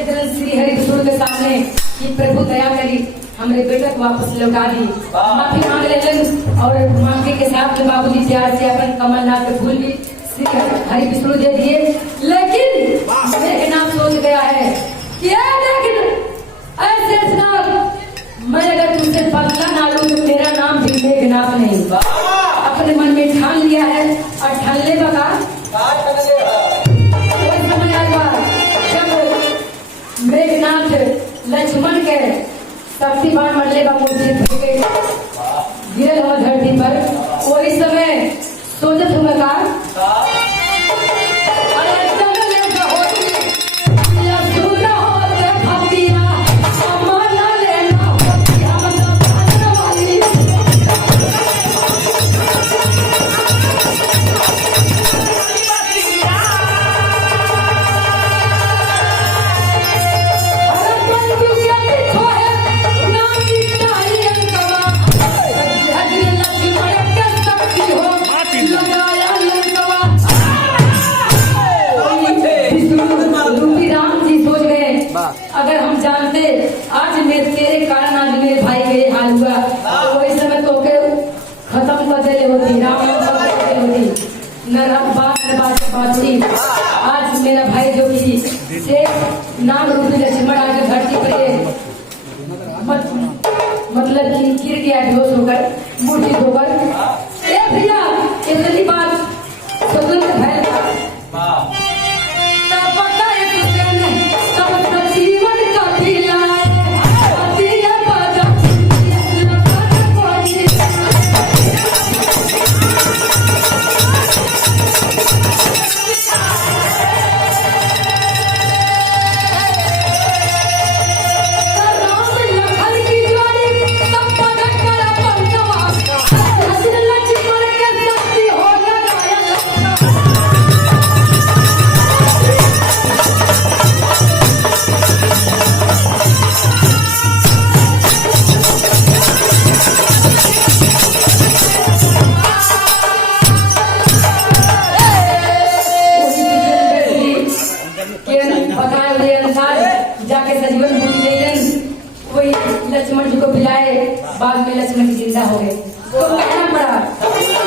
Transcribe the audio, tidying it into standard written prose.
एक दिन श्री हरि विष्णु के सामने कि प्रभु दया करी हमरे बेटा को वापस लौटा दी। माफी मांग लेलन और मांगे के साथ बाबूजी प्यार से अपन कमलनाथ के फूल भी श्री हरि विष्णु दे दिए। लेकिन मेघनाथ सोच गया है कि ऐसे मैं अगर तुमसे बदला ना लूं तो मेरा नाम भी मेघनाथ नहीं। अपने मन में ठान लिया है और ठानले बगा समय आएगा जब मेघनाथ लक्ष्मण के शक्तिमान मरले का मूर्ति गिरल हो धरती पर। वही समय सोचत हुआ का अगर हम जानते आज मेरे तेरे कारण आज मेरे भाई का ये हाल हुआ तो वही समय तो के खत्म कर दे होती राम होती न बात आज मेरा भाई जो कि से नाम रूप लक्ष्मण आगे धरती पर मतलब कि गिर गया बेहोश होकर मूर्ति होकर। भैया इतनी बात स्वतंत्र भय जाके सजीवन बूटी ले लें वही लक्ष्मण जी को पिलाए। बाद में लक्ष्मण जी जिंदा हो गए तो कहना पड़ा